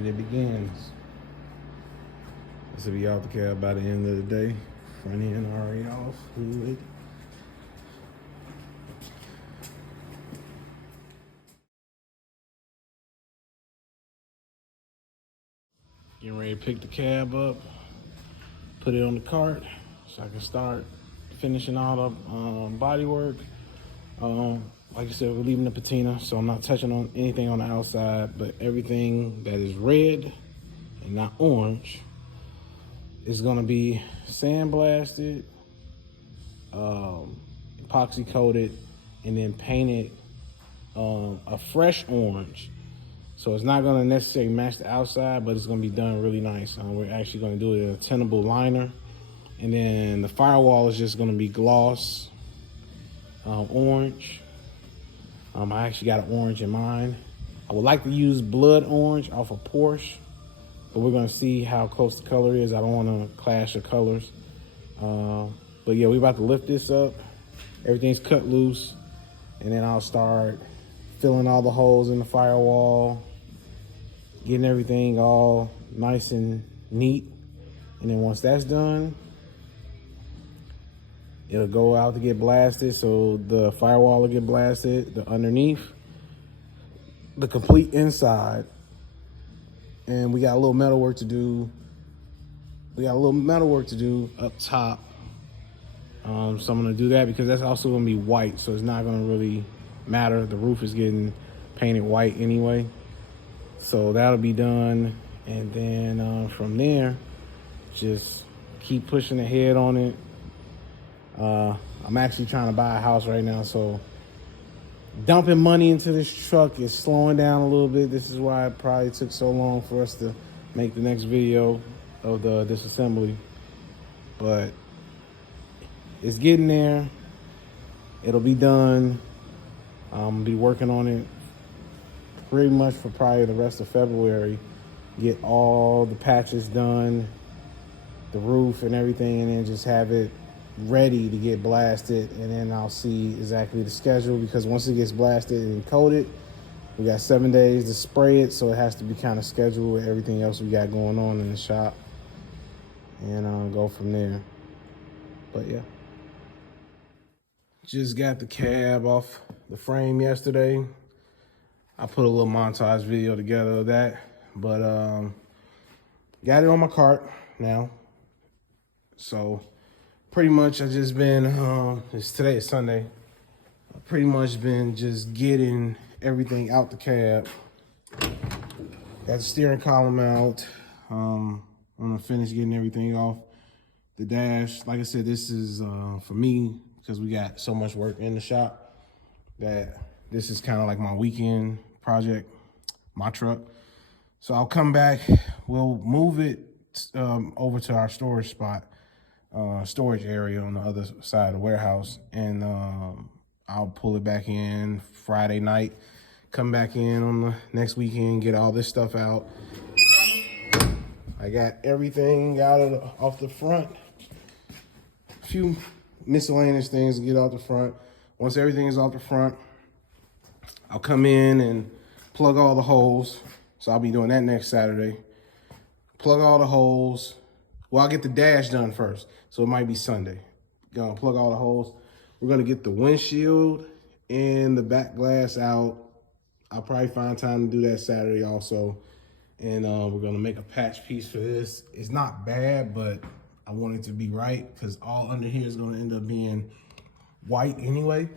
and it begins. This will be out the cab by the end of the day. Front end already off, fluid. Getting ready to pick the cab up, put it on the cart so I can start finishing all the body work. Like I said, we're leaving the patina, so I'm not touching on anything on the outside, but everything that is red and not orange is gonna be sandblasted, epoxy coated, and then painted a fresh orange. So it's not gonna necessarily match the outside, but it's gonna be done really nice. We're actually gonna do it in a tintable liner. And then the firewall is just gonna be gloss orange. I actually got an orange in mind. I would like to use blood orange off of Porsche, but we're gonna see how close the color is. I don't wanna clash the colors. But yeah, we're about to lift this up. Everything's cut loose. And then I'll start filling all the holes in the firewall, getting everything all nice and neat. And then once that's done, it'll go out to get blasted. So the firewall will get blasted, the underneath, the complete inside. And we got a little metal work to do. Up top. So I'm gonna do that because that's also gonna be white. So it's not gonna really matter. The roof is getting painted white anyway. So that'll be done. And then from there, just keep pushing ahead on it. I'm actually trying to buy a house right now, so dumping money into this truck is slowing down a little bit. This is why it probably took so long for us to make the next video of the disassembly. But it's getting there. It'll be done. I'm gonna be working on it pretty much for probably the rest of February. Get all the patches done, the roof and everything, and then just have it ready to get blasted. And then I'll see exactly the schedule, because once it gets blasted and coated, we got 7 days to spray it, so it has to be kind of scheduled with everything else we got going on in the shop, and I'll go from there. But yeah, just got the cab off the frame yesterday. I put a little montage video together of that, but got it on my cart now. So pretty much I just been, today is Sunday. I've pretty much been just getting everything out the cab. Got the steering column out. I'm gonna finish getting everything off the dash. Like I said, this is for me, because we got so much work in the shop, that this is kind of like my weekend project, my truck. So I'll come back, we'll move it over to our storage spot, storage area on the other side of the warehouse, and I'll pull it back in Friday night, come back in on the next weekend, get all this stuff out. I got everything out of off the front. A few miscellaneous things to get out the front. Once everything is off the front, I'll come in and plug all the holes. So I'll be doing that next Saturday. Plug all the holes. Well, I'll get the dash done first, so it might be Sunday. Gonna plug all the holes. We're gonna get the windshield and the back glass out. I'll probably find time to do that Saturday also. And we're gonna make a patch piece for this. It's not bad, but I want it to be right, because all under here is gonna end up being white anyway.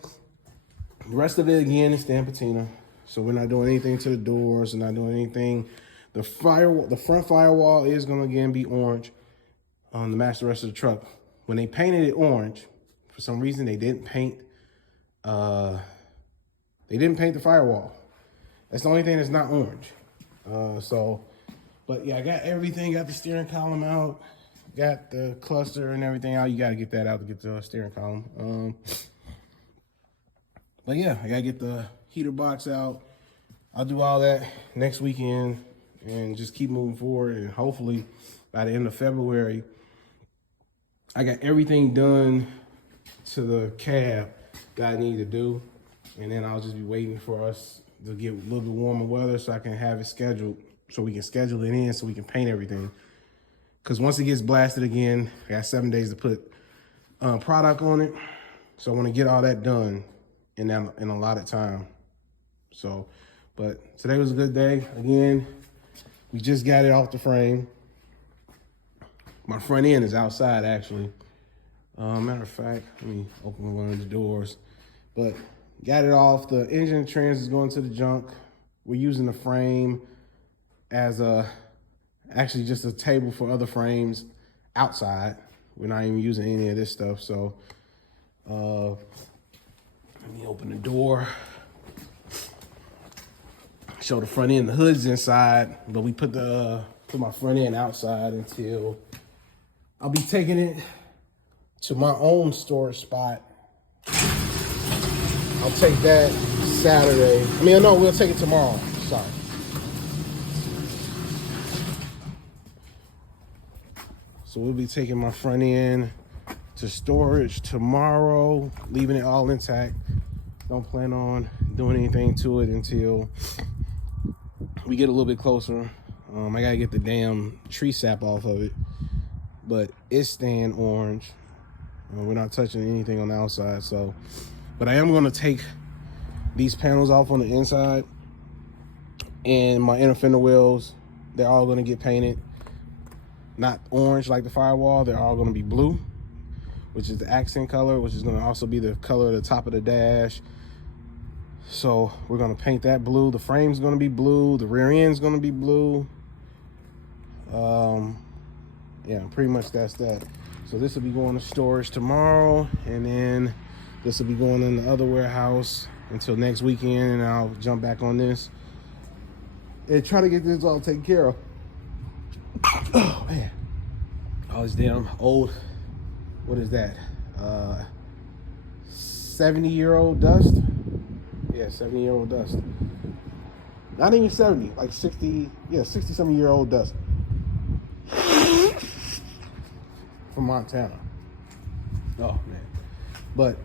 The rest of it, again, is stamped patina. So we're not doing anything to the doors, we're not doing anything. The front firewall is gonna again be orange to match the rest of the truck. When they painted it orange, for some reason they didn't paint the firewall. That's the only thing that's not orange. But yeah, I got everything, got the steering column out, got the cluster and everything out. You gotta get that out to get the steering column. But yeah, I gotta get the heater box out. I'll do all that next weekend and just keep moving forward. And hopefully by the end of February, I got everything done to the cab that I need to do. And then I'll just be waiting for us to get a little bit warmer weather so I can have it scheduled so we can schedule it in so we can paint everything. Because once it gets blasted again, I got 7 days to put product on it. So I want to get all that done in a lot of time. So, but today was a good day. Again, we just got it off the frame. My front end is outside, actually. Matter of fact, let me open one of the doors. But got it off. The engine trans is going to the junk. We're using the frame as actually just a table for other frames outside. We're not even using any of this stuff. So let me open the door. Show the front end. The hood's inside, but we put my front end outside until I'll be taking it to my own storage spot. I'll take that Saturday. I mean, no, we'll take it tomorrow. Sorry. So we'll be taking my front end to storage tomorrow, leaving it all intact. Don't plan on doing anything to it until we get a little bit closer. I gotta get the damn tree sap off of it, but it's staying orange. We're not touching anything on the outside, so. But I am gonna take these panels off on the inside, and my inner fender wheels, they're all gonna get painted. Not orange like the firewall, they're all gonna be blue, which is the accent color, which is gonna also be the color of the top of the dash. So we're gonna paint that blue. The frame's gonna be blue, the rear end's gonna be blue. Yeah, pretty much that's that. So this will be going to storage tomorrow, and then this will be going in the other warehouse until next weekend, and I'll jump back on this and try to get this all taken care of. Oh man, all this damn old, what is that? 70-year-old dust? Yeah, 70-year-old dust. Not even 70, like 60, yeah, 60-something-year-old dust. From Montana. Oh man. But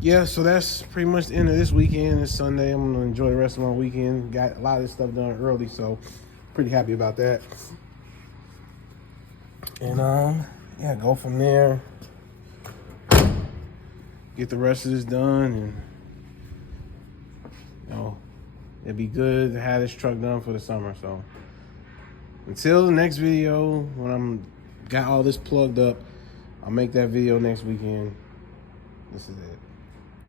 yeah, so that's pretty much the end of this weekend. It's Sunday. I'm gonna enjoy the rest of my weekend. Got a lot of this stuff done early, so pretty happy about that. And yeah, go from there. Get the rest of this done, and you know, it'd be good to have this truck done for the summer. So until the next video, when I'm got all this plugged up, I'll make that video next weekend. This is it.